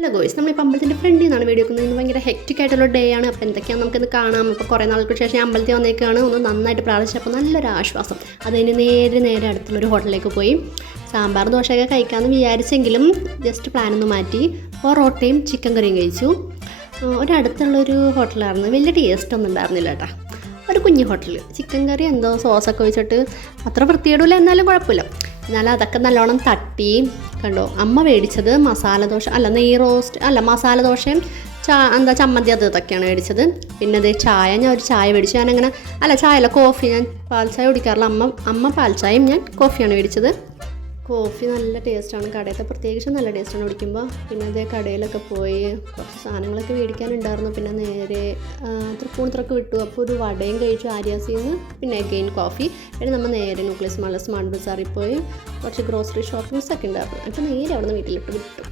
Hello ഗോയ്സ്, നമ്മളിപ്പോൾ അമ്പലത്തിൻ്റെ ഫ്രണ്ടിൽ നിന്നാണ് വീഡിയോ എടുക്കുന്നത്. ഇന്ന് ഭയങ്കര ഹെക്റ്റിക് ആയിട്ടുള്ള ഡേ ആണ്. അപ്പോൾ എന്തൊക്കെയാണ് നമുക്കിന്ന് കാണാം. ഇപ്പോൾ കുറേ നാൾക്ക് ശേഷം അമ്പലത്തിൽ വന്നേക്കാണ്. ഒന്ന് നന്നായിട്ട് പ്രാർത്ഥിച്ചപ്പോൾ നല്ലൊരു ആശ്വാസം. അതിന് നേരെ അടുത്തുള്ളൊരു ഹോട്ടലിലേക്ക് പോയി സാമ്പാർ ദോശയൊക്കെ കഴിക്കാമെന്ന് വിചാരിച്ചെങ്കിലും ജസ്റ്റ് പ്ലാനൊന്ന് മാറ്റി പൊറോട്ടയും ചിക്കൻ കറിയും കഴിച്ചു. ഒരടുത്തുള്ളൊരു ഹോട്ടലായിരുന്നു. വലിയ ടേസ്റ്റ് ഒന്നും ഉണ്ടായിരുന്നില്ല കേട്ടോ. ഒരു കുഞ്ഞു ഹോട്ടൽ, ചിക്കൻ കറി എന്തോ സോസൊക്കെ വെച്ചിട്ട് അത്ര വൃത്തിയിടില്ല, എന്നാലും കുഴപ്പമില്ല. എന്നാലും അതൊക്കെ നല്ലോണം തട്ടി കണ്ടോ. അമ്മ മേടിച്ചത് മസാല ദോശ അല്ല, നെയ് റോസ്റ്റ് അല്ല, മസാല ദോശയും ചമ്മന്തി ഇതൊക്കെയാണ് മേടിച്ചത്. പിന്നെ അതേ ചായ, ഞാൻ ഒരു ചായ മേടിച്ചു. ഞാനങ്ങനെ ചായ അല്ല, കോഫി. ഞാൻ പാൽ ചായ കുടിക്കാറില്ല. അമ്മ പാൽ ചായയും ഞാൻ കോഫിയാണ് മേടിച്ചത്. കോഫി നല്ല ടേസ്റ്റാണ്, കടയത്തെ പ്രത്യേകിച്ച് നല്ല ടേസ്റ്റാണ് കുടിക്കുമ്പോൾ. പിന്നെ അതേ കടയിലൊക്കെ പോയി കുറച്ച് സാധനങ്ങളൊക്കെ മേടിക്കാനുണ്ടായിരുന്നു. പിന്നെ നേരെ തൃപ്പൂണിത്തുറക്ക് വിട്ടു. അപ്പോൾ ഒരു വടയും കഴിച്ചു ആര്യാസിന്ന്. പിന്നെ അഗെയിൻ കോഫി. പിന്നെ നമ്മൾ നേരെ ന്യൂക്ലിയസ് മാളിൽ സ്മാർട്ട് ബസാറിൽ പോയി കുറച്ച് ഗ്രോസറി ഷോപ്പിങ്സൊക്കെ ഉണ്ടായിരുന്നു. അപ്പോൾ നേരെ അവിടെ നിന്ന് വീട്ടിലിട്ട് വിട്ടു.